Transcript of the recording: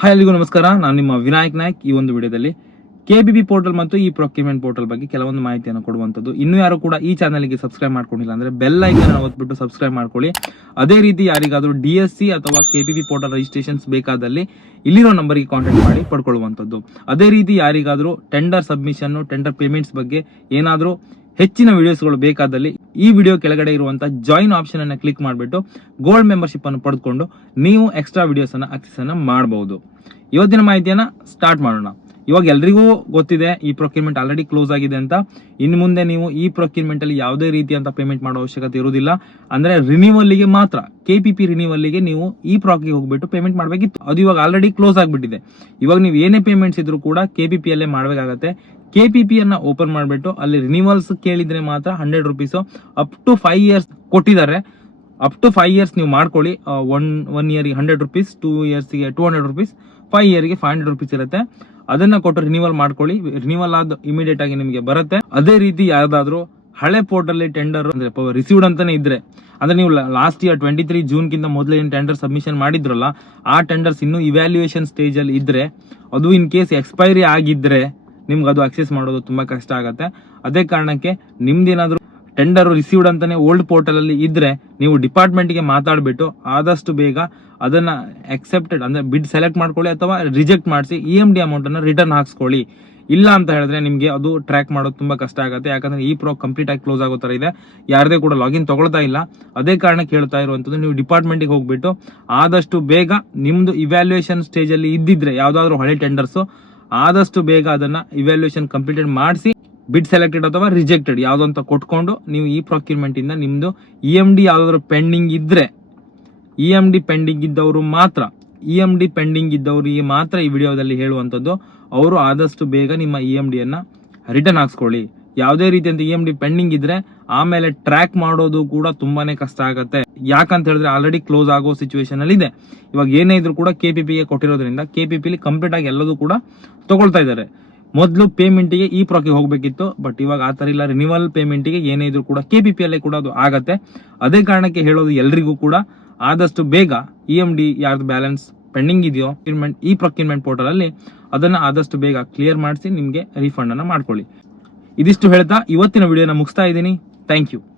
Hi ಎಲ್ರಿಗೂ ನಮಸ್ಕಾರ. ನಾನು ನಿಮ್ಮ ವಿನಾಯಕ್ ನಾಯಕ್. ಈ ಒಂದು ವಿಡಿಯೋದಲ್ಲಿ ಬಿ ಪೋರ್ಟಲ್ ಮತ್ತು ಈ ಪ್ರೊಕ್ಯೂರ್ಮೆಂಟ್ ಪೋರ್ಟಲ್ ಬಗ್ಗೆ ಕೆಲವೊಂದು ಮಾಹಿತಿಯನ್ನು ಕೊಡುವಂಥದ್ದು. ಇನ್ನೂ ಯಾರು ಕೂಡ ಈ ಚಾನಲ್ಗೆ ಸಬ್ಸ್ಕ್ರೈಬ್ ಮಾಡ್ಕೊಂಡಿಲ್ಲ ಅಂದರೆ ಬೆಲ್ ಐಕನ್ ಒತ್ಬಿಟ್ಟು ಸಬ್ಸ್ಕ್ರೈಬ್ ಮಾಡ್ಕೊಳ್ಳಿ. ಅದೇ ರೀತಿ ಯಾರಿಗಾದರೂ ಡಿ ಎಸ್ ಸಿ ಅಥವಾ K B B portal registrations ಬೇಕಾದಲ್ಲಿ ಇಲ್ಲಿರೋ ನಂಬರ್ಗೆ ಕಾಂಟ್ಯಾಕ್ಟ್ ಮಾಡಿ ಪಡ್ಕೊಳ್ಳುವಂಥದ್ದು. ಅದೇ ರೀತಿ ಯಾರಿಗಾದರೂ ಟೆಂಡರ್ ಸಬ್ಮಿಷನ್ನು ಟೆಂಡರ್ ಪೇಮೆಂಟ್ಸ್ ಬಗ್ಗೆ ಏನಾದರೂ ಹೆಚ್ಚಿನ ವಿಡಿಯೋಸ್ಗಳು ಬೇಕಾದಲ್ಲಿ ಈ ವಿಡಿಯೋ ಕೆಳಗಡೆ ಇರುವಂತ ಜಾಯಿನ್ ಆಪ್ಷನ್ ಅನ್ನು ಕ್ಲಿಕ್ ಮಾಡಿಬಿಟ್ಟು ಗೋಲ್ಡ್ ಮೆಂಬರ್ಶಿಪ್ ಅನ್ನು ಪಡೆದುಕೊಂಡು ನೀವು ಎಕ್ಸ್ಟ್ರಾ ವಿಡಿಯೋಸ್ ಅನ್ನು ಆಕ್ಸೆಸ್ ಅನ್ನು ಮಾಡಬಹುದು ಇವತ್ತಿನ ಮಾಹಿತಿಯನ್ನ ಸ್ಟಾರ್ಟ್ ಮಾಡೋಣ. ಇವಾಗ ಎಲ್ರಿಗೂ ಗೊತ್ತಿದೆ, ಈ ಪ್ರೊಕ್ಯೂರ್ಮೆಂಟ್ ಆಲ್ರೆಡಿ ಕ್ಲೋಸ್ ಆಗಿದೆ ಅಂತ. ಇನ್ನು ಮುಂದೆ ನೀವು ಈ ಪ್ರೊಕ್ಯೂರ್ಮೆಂಟ್ ಅಲ್ಲಿ ಯಾವುದೇ ರೀತಿಯಂತ ಪೇಮೆಂಟ್ ಮಾಡೋ ಅವಶ್ಯಕತೆ ಇರುವುದಿಲ್ಲ. ಅಂದ್ರೆ ರಿನ್ಯೂವಲ್ಗೆ ಮಾತ್ರ ಕೆ ಪಿ ಪಿ ನೀವು ಈ ಪ್ರಾಕ್ಗೆ ಹೋಗ್ಬಿಟ್ಟು ಪೇಮೆಂಟ್ ಮಾಡಬೇಕಿತ್ತು. ಅದು ಇವಾಗ ಆಲ್ರೆಡಿ ಕ್ಲೋಸ್ ಆಗಿಬಿಟ್ಟಿದೆ. ಇವಾಗ ನೀವು ಏನೇ ಪೇಮೆಂಟ್ಸ್ ಇದ್ರೂ ಕೂಡ ಕೆ ಪಿ ಪಿ ಅಲ್ಲೇ ಮಾಡಬೇಕಾಗತ್ತೆ. ಕೆ ಪಿ ಪಿ ಅನ್ನ ಓಪನ್ ಮಾಡಿಬಿಟ್ಟು ಅಲ್ಲಿ ರಿನಿವಲ್ಸ್ ಕೇಳಿದ್ರೆ ಮಾತ್ರ hundred rupees up to five years ಕೊಟ್ಟಿದ್ದಾರೆ. ಅಪ್ ಟು ಫೈವ್ ಇಯರ್ಸ್ ನೀವು ಮಾಡ್ಕೊಳ್ಳಿ. ಒನ್ ಒನ್ ಇಯರ್ಗೆ ಹಂಡ್ರೆಡ್ ರುಪೀಸ್ ಟೂ ಇಯರ್ಸ್ಗೆ ಟೂ ಹಂಡ್ರೆಡ್ ರುಪೀಸ್ ಫೈವ್ ಇಯರ್ಗೆ ಫೈವ್ ಹಂಡ್ರೆಡ್ ರುಪೀಸ್ ಇರುತ್ತೆ. ಅದನ್ನ ಕೊಟ್ಟು ರಿನಿವಲ್ ಮಾಡ್ಕೊಳ್ಳಿ. ರಿನಿವಲ್ ಆದ ಇಮಿಡಿಯೇಟ್ ಆಗಿ ನಿಮಗೆ ಬರುತ್ತೆ. ಅದೇ ರೀತಿ ಯಾವ್ದಾದ್ರು ಹಳೆ ಪೋರ್ಟಲ್ ಟೆಂಡರ್ ಅಂದ್ರೆ ರಿಸೀವ್ಡ್ ಅಂತಾನೆ ಇದ್ರೆ. ಅಂದ್ರೆ ನೀವು ಲಾಸ್ಟ್ ಇಯರ್ ಟ್ವೆಂಟಿ ತ್ರೀ ಜೂನ್ಗಿಂತ ಮೊದಲು ಏನು ಟೆಂಡರ್ ಸಬ್ಮಿಷನ್ ಮಾಡಿದ್ರಲ್ಲ, ಆ ಟೆಂಡರ್ಸ್ ಇನ್ನೂ ಇವ್ಯಾಲ್ಯೂಯೇಷನ್ ಸ್ಟೇಜ್ ಅಲ್ಲಿ ಇದ್ರೆ, ಅದು ಇನ್ ಕೇಸ್ ಎಕ್ಸ್ಪೈರಿ ಆಗಿದ್ರೆ ನಿಮ್ಗೆ ಅದು ಅಕ್ಸೆಸ್ ಮಾಡೋದು ತುಂಬಾ ಕಷ್ಟ ಆಗುತ್ತೆ. ಅದೇ ಕಾರಣಕ್ಕೆ ನಿಮ್ದೇನಾದ್ರೂ ಟೆಂಡರ್ ರಿಸೀವ್ಡ್ ಅಂತಾನೆ ಓಲ್ಡ್ ಪೋರ್ಟಲ್ ಅಲ್ಲಿ ಇದ್ರೆ ನೀವು ಡಿಪಾರ್ಟ್ಮೆಂಟ್ಗೆ ಮಾತಾಡ್ಬಿಟ್ಟು ಆದಷ್ಟು ಬೇಗ ಅದನ್ನ ಅಕ್ಸೆಪ್ಟೆಡ್ ಅಂದ್ರೆ ಬಿಡ್ ಸೆಲೆಕ್ಟ್ ಮಾಡ್ಕೊಳ್ಳಿ ಅಥವಾ ರಿಜೆಕ್ಟ್ ಮಾಡಿಸಿ ಇ ಎಂ ಡಿ ಅಮೌಂಟ್ ಅನ್ನ ರಿಟರ್ನ್ ಹಾಕ್ಸ್ಕೊಳ್ಳಿ. ಇಲ್ಲ ಅಂತ ಹೇಳಿದ್ರೆ ನಿಮಗೆ ಅದು ಟ್ರ್ಯಾಕ್ ಮಾಡೋದು ತುಂಬಾ ಕಷ್ಟ ಆಗುತ್ತೆ. ಯಾಕಂದ್ರೆ ಈ ಪ್ರೋ ಕಂಪ್ಲೀಟಾಗಿ ಕ್ಲೋಸ್ ಆಗೋ ಥರ ಇದೆ. ಯಾರದೇ ಕೂಡ ಲಾಗಿನ್ ತೊಗೊಳ್ತಾ ಇಲ್ಲ. ಅದೇ ಕಾರಣಕ್ಕೆ ಹೇಳ್ತಾ ಇರುವಂತದ್ದು ನೀವು ಡಿಪಾರ್ಟ್ಮೆಂಟಿಗೆ ಹೋಗ್ಬಿಟ್ಟು ಆದಷ್ಟು ಬೇಗ ನಿಮ್ಮದು ಇವ್ಯಾಲ್ಯೂಯೇಷನ್ ಸ್ಟೇಜ್ ಅಲ್ಲಿ ಇದ್ದಿದ್ರೆ ಯಾವ್ದಾದ್ರು ಹಳೆ ಟೆಂಡರ್ಸ್ ಆದಷ್ಟು ಬೇಗ ಅದನ್ನ ಇವ್ಯಾಲ್ಯೂಷನ್ ಕಂಪ್ಲೀಟೆಡ್ ಮಾಡಿಸಿ ಬಿಡ್ ಸೆಲೆಕ್ಟೆಡ್ ಅಥವಾ ರಿಜೆಕ್ಟೆಡ್ ಯಾವ್ದು ಕೊಟ್ಕೊಂಡು ನೀವು ಈ ಪ್ರೊಕ್ಯೂರ್ಮೆಂಟ್ ಇಂದ ನಿಮ್ದು ಇ ಎಂ ಡಿ ಯಾವ್ದಾದ್ರು ಪೆಂಡಿಂಗ್ ಇದ್ದರೆ ಇ ಎಂ ಡಿ ಪೆಂಡಿಂಗ್ ಇದ್ದವರು ಮಾತ್ರ ಇ ಎಂ ಡಿ ಪೆಂಡಿಂಗ್ ಇದ್ದವರಿಗೆ ಮಾತ್ರ ಈ ವಿಡಿಯೋದಲ್ಲಿ ಹೇಳುವಂಥದ್ದು, ಅವರು ಆದಷ್ಟು ಬೇಗ ನಿಮ್ಮ ಇ ಎಂ ಡಿಯನ್ನು ರಿಟರ್ನ್ ಹಾಕ್ಸ್ಕೊಳ್ಳಿ. ಯಾವುದೇ ರೀತಿಯಂತ ಇ ಎಂ ಡಿ ಪೆಂಡಿಂಗ್ ಇದ್ರೆ ಆಮೇಲೆ ಟ್ರ್ಯಾಕ್ ಮಾಡೋದು ಕೂಡ ತುಂಬಾನೇ ಕಷ್ಟ ಆಗುತ್ತೆ. ಯಾಕಂತ ಹೇಳಿದ್ರೆ ಆಲ್ರೆಡಿ ಕ್ಲೋಸ್ ಆಗೋ ಸಿಚುವೇಶನ್ ಅಲ್ಲಿ ಇದೆ. ಇವಾಗ ಏನೇ ಇದ್ರು ಕೂಡ ಕೆ ಪಿ ಪಿಗೆ ಕೊಟ್ಟಿರೋದ್ರಿಂದ ಕೆ ಪಿ ಪಿಲಿ ಕಂಪ್ಲೀಟ್ ಆಗಿ ಎಲ್ಲದೂ ಕೂಡ ತಗೊಳ್ತಾ ಇದ್ದಾರೆ. ಮೊದಲು ಪೇಮೆಂಟಿಗೆ ಈ ಪ್ರಾಕ್ಕೆ ಹೋಗಬೇಕಿತ್ತು ಬಟ್ ಇವಾಗ ಆ ಥರ ಇಲ್ಲ. ರಿನಿವಲ್ ಪೇಮೆಂಟಿಗೆ ಏನೇ ಇದ್ರು ಕೂಡ ಕೆ ಪಿ ಕೂಡ ಅದು ಆಗತ್ತೆ. ಅದೇ ಕಾರಣಕ್ಕೆ ಹೇಳೋದು ಎಲ್ರಿಗೂ ಕೂಡ ಆದಷ್ಟು ಬೇಗ ಇ ಎಂ ಡಿ ಯಾರ್ದು ಬ್ಯಾಲೆನ್ಸ್ ಪೆಂಡಿಂಗ್ ಇದೆಯೋ ಪ್ರೊಕ್ಯೂರ್ಮೆಂಟ್ ಈ ಪ್ರೊಕ್ಯೂರ್ಮೆಂಟ್ ಪೋರ್ಟಲ್ ಅಲ್ಲಿ ಅದನ್ನ ಆದಷ್ಟು ಬೇಗ ಕ್ಲಿಯರ್ ಮಾಡಿಸಿ ನಿಮಗೆ ರೀಫಂಡ್ ಅನ್ನ ಮಾಡ್ಕೊಳ್ಳಿ. ಇದಿಷ್ಟು ಹೇಳ್ತಾ ಇವತ್ತಿನ ವಿಡಿಯೋನ ಮುಗಿಸ್ತಾ ಇದ್ದೀನಿ. Thank you.